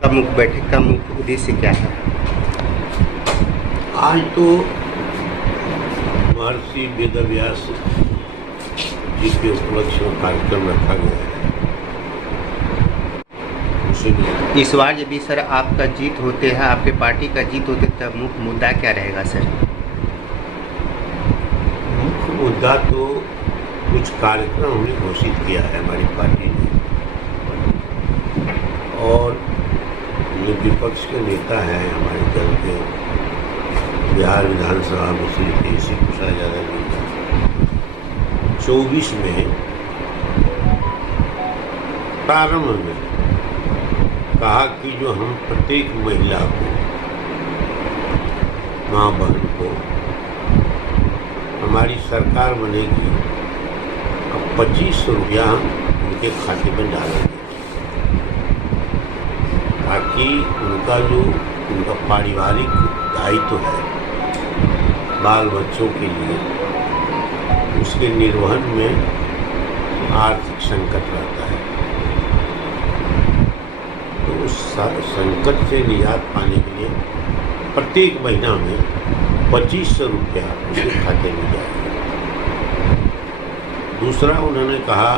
बैठक का मुख्य उद्देश्य क्या है? आज तो महर्षि वेदव्यास जी के उपलक्ष्य में कार्यक्रम रखा गया है। इस बार यदि सर आपका जीत होते हैं, आपके पार्टी का जीत होते तब मुख्य मुद्दा क्या रहेगा सर? मुख्य मुद्दा तो कुछ कार्यक्रम हमने घोषित किया है हमारी पार्टी ने, और जो विपक्ष के नेता हैं हमारे दल के, बिहार विधानसभा में श्री तेजस्वी प्रसाद यादव जी 24 में प्रारंभ में कहा कि जो हम प्रत्येक महिला को, माँ बहन को, हमारी सरकार बनेगी अब 2500 रुपया हम उनके खाते में डालेंगे, ताकि उनका पारिवारिक दायित्व है बाल बच्चों के लिए, उसके निर्वहन में आर्थिक संकट रहता है, तो उस संकट से निजात पाने के लिए प्रत्येक महीना में 2500 रुपया उसके खाते में जाएगा। दूसरा उन्होंने कहा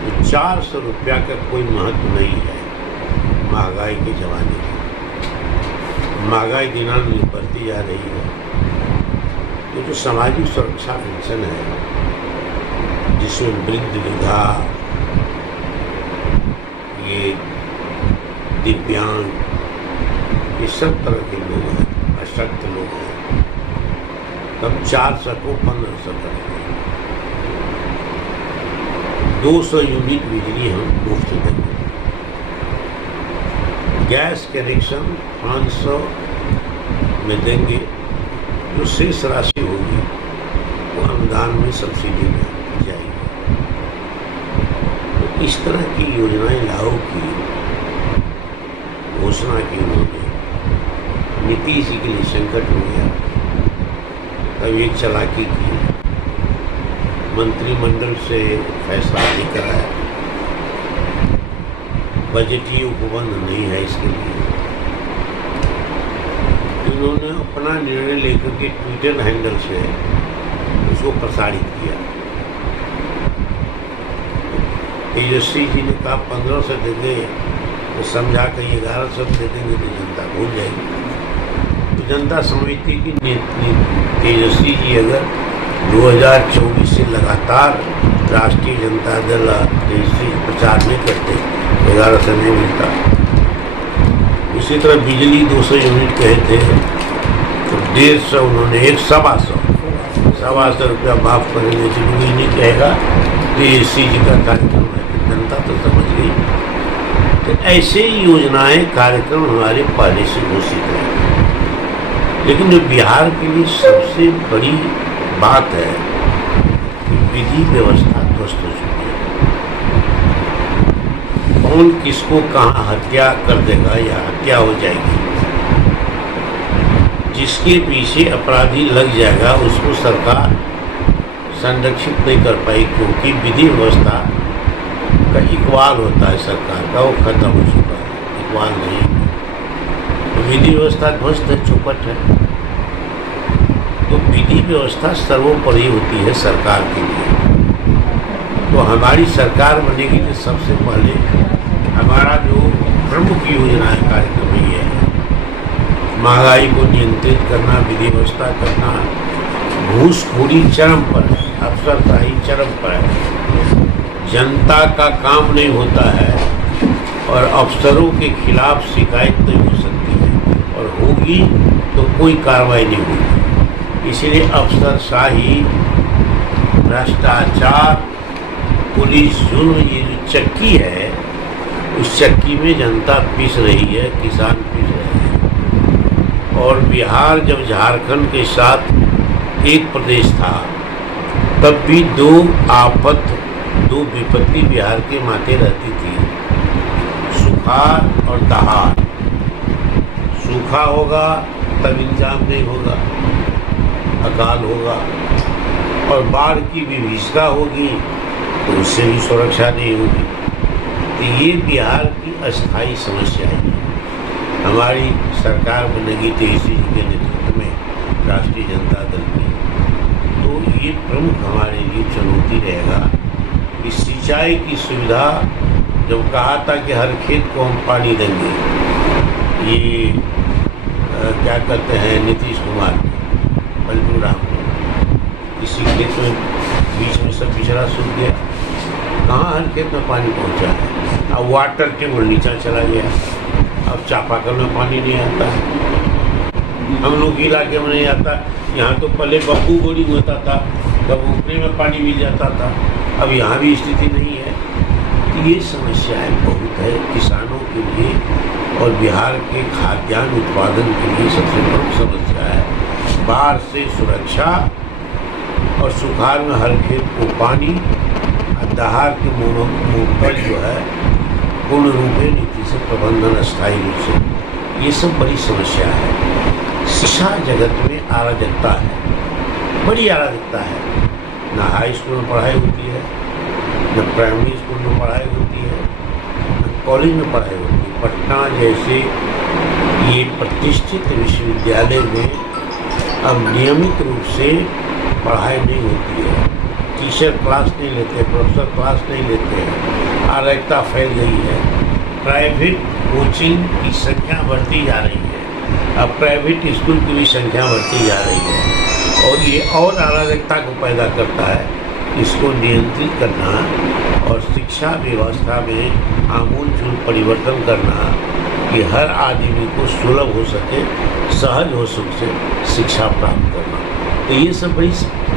कि 400 रुपया का कोई महत्व नहीं है महंगाई के ज़माने में। महंगाई दिनानुदिन बढ़ती जा रही है। ये जो सामाजिक सुरक्षा पेंशन है, जिसमें वृद्ध, विधवा, ये दिव्यांग, ये सब तरह के लोग हैं, अशक्त लोग हैं, तब 400 को 1500 करेंगे। 200 यूनिट बिजली हम मुफ्त देंगे। गैस कनेक्शन 500 में देंगे, जो शेष राशि होगी वो अनुदान में सब्सिडी में जाएगी। तो इस तरह की योजनाएं लागू की घोषणा की उन्होंने। नीतीश जी के लिए संकट हो गया, तब एक चालाकी की, मंत्रिमंडल से फैसला नहीं कराया, बजटीय उपबंध नहीं है इसके लिए। उन्होंने अपना निर्णय लेकर के ट्विटर हैंडल से उसको प्रसारित किया। तेजस्वी जी ने कहा 1500 देंगे, तो समझा कर 1100 दे देंगे तो जनता भूल जाएगी। तो जनता समझती कि तेजस्वी जी अगर 2024 से लगातार राष्ट्रीय जनता दल तेजस्वी प्रचार नहीं करते, 1100 नहीं मिलता। इसी तरह बिजली 200 यूनिट कहे थे, तो 150 उन्होंने 125 रुपया माफ करेंगे, तो कोई नहीं कहेगा तेजस्वी जी का कार्यक्रम है। जनता तो समझ गई। तो ऐसे योजनाएं, कार्यक्रम हमारे पहले से घोषित हैं। लेकिन जो बिहार के लिए सबसे बड़ी बात है कि विधि व्यवस्था ध्वस्त हो चुकी है। कौन किसको कहाँ हत्या कर देगा या हत्या हो जाएगी, जिसके पीछे अपराधी लग जाएगा उसको सरकार संरक्षित नहीं कर पाई, क्योंकि विधि व्यवस्था का इकबाल होता है सरकार का, वो खत्म हो चुका है, इकबाल नहीं। तो विधि व्यवस्था ध्वस्त है, चौपट है। तो विधि व्यवस्था सर्वोपरि होती है सरकार के लिए। तो हमारी सरकार बनेगी तो सबसे पहले हमारा जो प्रमुख योजना है, कार्यक्रम ये है, महंगाई को नियंत्रित करना, विधि व्यवस्था करना। घूसखोरी चरम पर है, अफसरशाही चरम पर है, जनता का काम नहीं होता है, और अफसरों के खिलाफ शिकायत नहीं हो सकती है, और होगी तो कोई कार्रवाई नहीं होगी। इसलिए अफसरशाही, भ्रष्टाचार, पुलिस जुल्म, ये जो चक्की है, उस चक्की में जनता पीस रही है, किसान पीस रहे हैं। और बिहार जब झारखंड के साथ एक प्रदेश था, तब भी दो विपत्ति बिहार के माथे रहती थी, सुखाड़ और दहाड़। सूखा होगा तब इंतजाम नहीं होगा, अकाल होगा, और बाढ़ की विभीषिका होगी तो उससे भी सुरक्षा नहीं होगी। तो ये बिहार की अस्थायी समस्या है। हमारी सरकार बनेगी तेजस्वी जी के नेतृत्व में राष्ट्रीय जनता दल की, तो ये प्रमुख हमारे लिए चुनौती रहेगा कि सिंचाई की सुविधा, जब कहा था कि हर खेत को हम पानी देंगे, ये क्या कहते हैं नीतीश कुमार पलटू राम, किसी खेत में बीच में सब पिछड़ा सूख गया, कहाँ हर खेत में पानी पहुँचा है। अब वाटर टेबल नीचा चला गया, अब चापाकल में पानी नहीं आता है, हम लोग के इलाके में नहीं आता। यहाँ तो पहले बब्बू बोरिंग होता था, तब ऊपरी में पानी मिल जाता था, अब यहाँ भी स्थिति नहीं है। तो ये समस्याएं बहुत है किसानों के लिए और बिहार के खाद्यान्न उत्पादन के लिए सबसे बड़ी समस्या है। बाढ़ से सुरक्षा और सुखाड़ में हर खेत को पानी, दहाड़ के मुँह पर जो है पूर्ण रूप नीति से प्रबंधन अस्थायी रूप से, ये सब बड़ी समस्या है। शिक्षा जगत में अराजकता है, बड़ी अराजकता है। न हाई स्कूल में पढ़ाई होती है, न प्राइमरी स्कूल में पढ़ाई होती है, न कॉलेज में पढ़ाई होती है। पटना जैसे ये प्रतिष्ठित विश्वविद्यालय में अब नियमित रूप से पढ़ाई नहीं होती है, टीचर क्लास नहीं लेते, प्रोफेसर क्लास नहीं लेते हैं, अराजकता फैल गई है। प्राइवेट कोचिंग की संख्या बढ़ती जा रही है, अब प्राइवेट स्कूल की भी संख्या बढ़ती जा रही है और ये और अराजकता को पैदा करता है। इसको नियंत्रित करना और शिक्षा व्यवस्था में आमूलचूल परिवर्तन करना कि हर आदमी को सुलभ हो सके, सहज हो सके शिक्षा प्राप्त करना, तो ये सब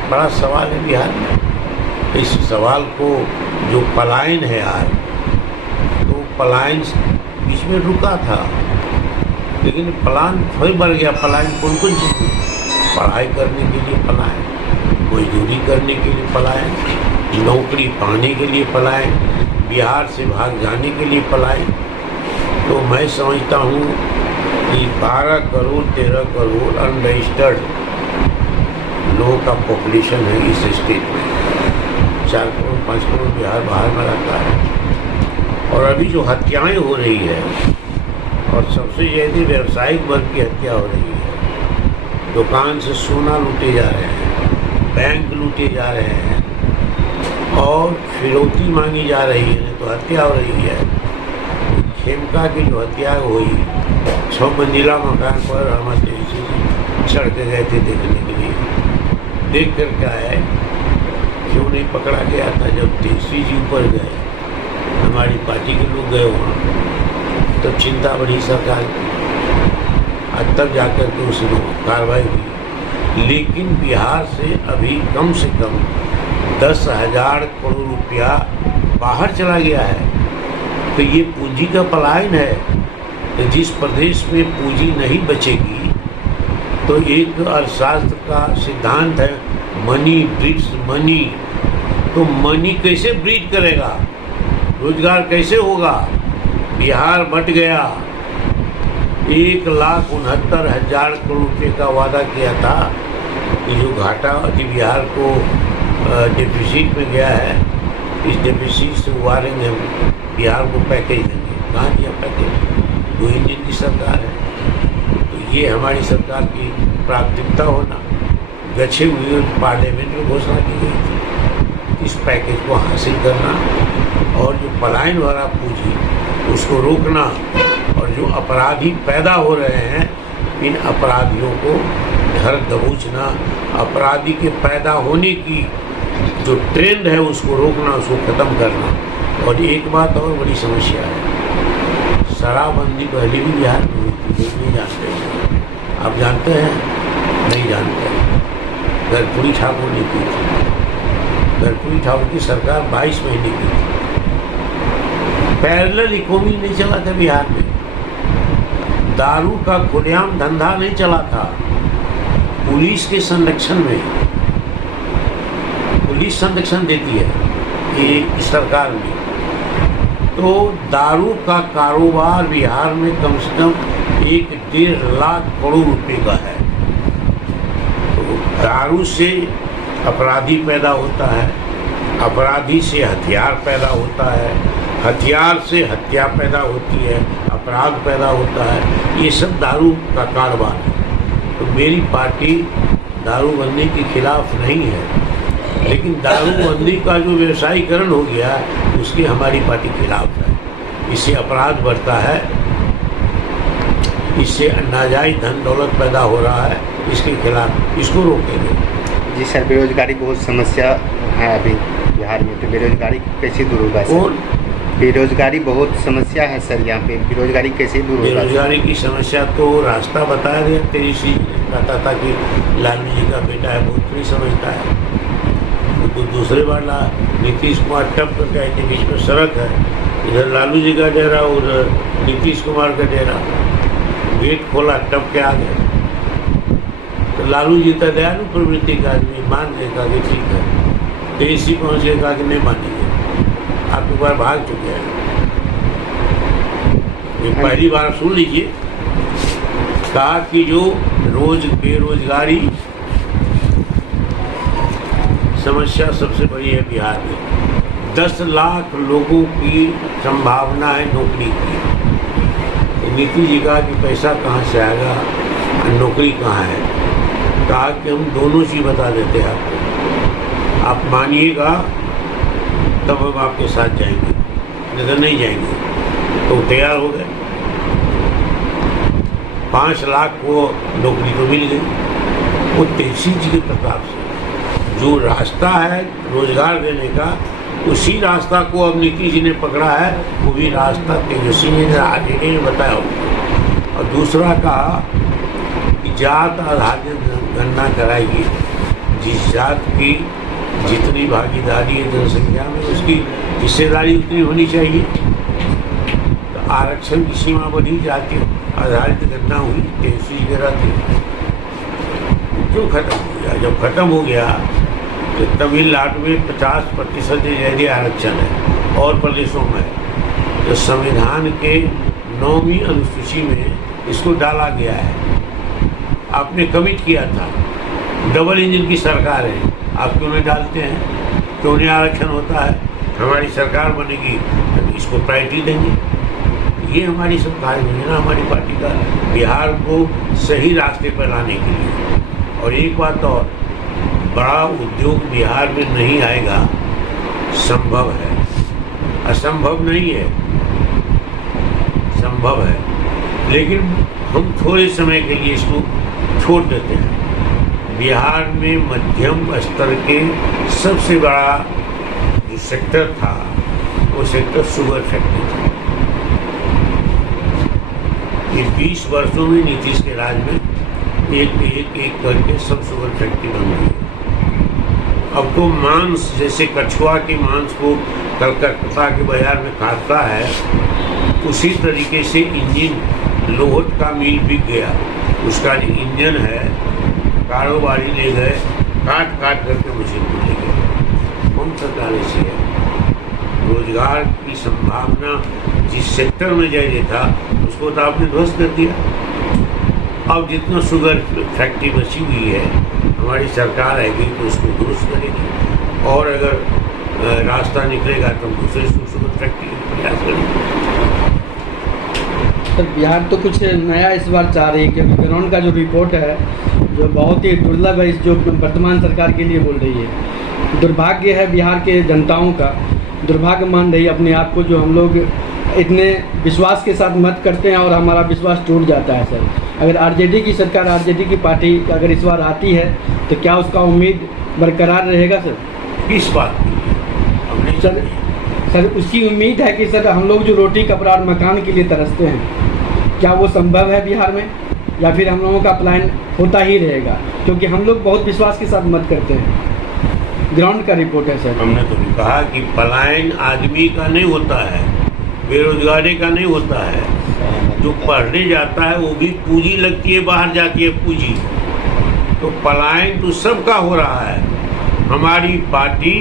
बड़ा सवाल है बिहार में। इस सवाल को जो पलायन है आज, तो पलायन बीच में रुका था, लेकिन पलायन फिर बढ़ गया। पलायन कौन कौन चीज़ में? पढ़ाई करने के लिए पलायन, मजदूरी करने के लिए पलायन, नौकरी पाने के लिए पलायन, बिहार से भाग जाने के लिए पलायन। तो मैं समझता हूँ कि 12 करोड़ 13 करोड़ अनरजिस्टर्ड लोगों का पॉपुलेशन है इस स्टेट में। 4 करोड़ 5 करोड़ बिहार बाहर में रहता है। और अभी जो हत्याएं हो रही है, और सबसे ज़्यादा व्यावसायिक वर्ग की हत्या हो रही है, दुकान से सोना लूटे जा रहे हैं, बैंक लूटे जा रहे हैं और फिरौती मांगी जा रही है, तो हत्या हो रही है। खेमका की जो हत्या हुई, 6 मंजिला मकान पर हम चढ़ के गए थे देखने के लिए, देख कर क्या है, क्यों नहीं पकड़ा गया था। जब तेजस्वी जी ऊपर गए, हमारी पार्टी के लोग गए वहाँ, तब चिंता बढ़ी सरकार की, आज तब जाकर के उसमें कार्रवाई हुई। लेकिन बिहार से अभी कम से कम 10,000 करोड़ रुपया बाहर चला गया है। तो ये पूंजी का पलायन है। तो जिस प्रदेश में पूंजी नहीं बचेगी, तो एक अर्थशास्त्र का सिद्धांत है मनी ब्रीड्स मनी, तो मनी कैसे ब्रीड करेगा, रोजगार कैसे होगा। बिहार बट गया, 1,69,000 करोड़ रुपये का वादा किया था, ये जो घाटा अति बिहार को डिफिसिट में गया है, इस डिफिसिट से उबारेंगे हम, बिहार को पैकेज देंगे। कहाँ दिया पैकेज? 2 इंजन की सरकार है। तो ये हमारी सरकार की प्राथमिकता होना, गच्छे हुए पार्लियामेंट में घोषणा की गई थी, इस पैकेज को हासिल करना और जो पलायन वाला पूंजी उसको रोकना, और जो अपराधी पैदा हो रहे हैं, इन अपराधियों को घर दबोचना, अपराधी के पैदा होने की जो ट्रेंड है उसको रोकना, उसको ख़त्म करना। और एक बात और बड़ी समस्या है, शराबबंदी पहले भी बिहार में हुई थी, लोग नहीं जानते हैं। आप जानते हैं? नहीं जानते हैं। कर्पूरी ठाकुर ने की थी, कर्पूरी ठाकुर की सरकार 22 महीने की थी। पैरेलल इकोनॉमी नहीं चला था बिहार में, दारू का खुलेआम धंधा नहीं चला था। पुलिस के संरक्षण में, पुलिस संरक्षण देती है ये सरकार में, तो दारू का कारोबार बिहार में कम से कम 1-1.5 लाख करोड़ रुपए का है। तो दारू से अपराधी पैदा होता है, अपराधी से हथियार पैदा होता है, हथियार से हत्या पैदा होती है, अपराध पैदा होता है, ये सब दारू का कारोबार है। तो मेरी पार्टी दारूबंदी के खिलाफ नहीं है, लेकिन दारूबंदी का जो व्यवसायीकरण हो गया उसकी हमारी पार्टी खिलाफ है। इससे अपराध बढ़ता है, इससे नाजायज धन दौलत पैदा हो रहा है, इसके खिलाफ इसको रोकेंगे। जी सर, बेरोजगारी बहुत समस्या है अभी बिहार में, तो बेरोजगारी कैसे दूर होगा सर? बेरोजगारी बहुत समस्या है सर यहाँ पे, बेरोजगारी कैसे दूर होगा? बेरोजगारी की समस्या तो रास्ता बताया गया, तेजी कहता था कि लालू जी का बेटा है, बहुत नहीं समझता है। तो दूसरे बार नीतीश कुमार टप करके आए थे, बीच में सड़क है, इधर लालू जी का डेरा, उधर नीतीश कुमार का डेरा, गेट खोला टप के आ गए। तो लालू जी था दयालु प्रवृत्ति का आदमी, मान गए, कहा कि ठीक है। तेजी पहुँच गए, कहा कि नहीं मानेंगे, आप एक बार भाग चुके हैं। ये पहली बार सुन लीजिए, कहा कि जो बेरोजगारी समस्या सबसे बड़ी है बिहार में, 10 लाख लोगों की संभावना है नौकरी की। नीतीश जी कहा कि पैसा कहाँ से आएगा और नौकरी कहाँ है? कहा कि हम दोनों चीज़ बता देते हैं आपको, आप मानिएगा तब हम आपके साथ जाएंगे, नहीं नहीं जाएंगे। तो तैयार हो गए, 5 लाख को नौकरी तो मिल गई। वो तेजी जी के प्रताप से जो रास्ता है रोजगार देने का, उसी रास्ता को अब नीतीश जी ने पकड़ा है। वो भी रास्ता तेजस्वी जी ने आगे नहीं बताया। और दूसरा कहा कि जात आधारित गणना कराएगी, जिस जात की जितनी भागीदारी है जनसंख्या में, उसकी हिस्सेदारी उतनी होनी चाहिए। तो आरक्षण की सीमा बढ़ी, जाति आधारित गणना हुई, तेजस्वी जी के रहते जो खत्म हो गया। जब खत्म हो गया तो तमिलनाडु में 50% से ज़्यादा आरक्षण है और प्रदेशों में, तो संविधान के 9वीं अनुसूची में इसको डाला गया है। आपने कमिट किया था, डबल इंजन की सरकार है, आप क्यों नहीं डालते हैं? क्यों नहीं आरक्षण होता है? हमारी सरकार बनेगी तो इसको प्रायोरिटी देंगे। ये हमारी सब कार्य योजना हमारी पार्टी का बिहार को सही रास्ते पर लाने के लिए। और एक बात और, बड़ा उद्योग बिहार में नहीं आएगा, संभव है, असंभव नहीं है, संभव है, लेकिन हम थोड़े समय के लिए इसको छोड़ देते हैं। बिहार में मध्यम स्तर के सबसे बड़ा जो सेक्टर था वो सेक्टर शुगर फैक्ट्री था। ये 20 वर्षों में नीतीश के राज में एक करके सब शुगर फैक्ट्री बन गई। अब तो मांस, जैसे कछुआ के मांस को कलकत्ता के बाजार में काटता है, उसी तरीके से इंजन लोहट का मिल बिक गया। उसका जो इंजन है कारोबारी ले गए, काट करके मशीन को ले गए। कौन सरकार ऐसी है? रोजगार की संभावना जिस सेक्टर में जाए था उसको तो आपने ध्वस्त कर दिया। अब जितना शुगर फैक्ट्री बची हुई है, हमारी सरकार आएगी तो उसको दुरुस्त करेगी, और अगर रास्ता निकलेगा तो दूसरे शुगर फैक्ट्री का प्रयास करेगी। सर, बिहार तो कुछ नया इस बार चाह रही है, क्योंकि ग्राउंड का जो रिपोर्ट है जो बहुत ही दुर्लभ है, इस जो वर्तमान सरकार के लिए बोल रही है। दुर्भाग्य है बिहार के जनताओं का, दुर्भाग्य मान रही है अपने आप को, जो हम लोग इतने विश्वास के साथ मत करते हैं और हमारा विश्वास टूट जाता है। सर, अगर आरजेडी की सरकार, आरजेडी की पार्टी अगर इस बार आती है तो क्या उसका उम्मीद बरकरार रहेगा सर? किस बात की? सर उसकी उम्मीद है कि सर हम लोग जो रोटी कपड़ा और मकान के लिए तरसते हैं, क्या वो संभव है बिहार में, या फिर हम लोगों का प्लान होता ही रहेगा? क्योंकि हम लोग बहुत विश्वास के साथ मत करते हैं। ग्राउंड का रिपोर्ट है सर। हमने तो कहा कि पलायन आदमी का नहीं होता है, बेरोजगारी का नहीं होता है। जो पढ़ने जाता है वो भी पूंजी लगती है, बाहर जाती है पूंजी। तो पलायन तो सबका हो रहा है। हमारी पार्टी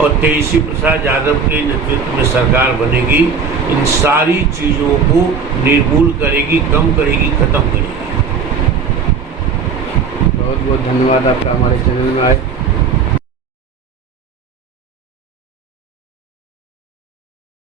और तेजस्वी प्रसाद यादव के नेतृत्व में सरकार बनेगी, इन सारी चीज़ों को निर्मूल करेगी, कम करेगी, खत्म करेगी। बहुत बहुत धन्यवाद आपका हमारे चैनल में आए।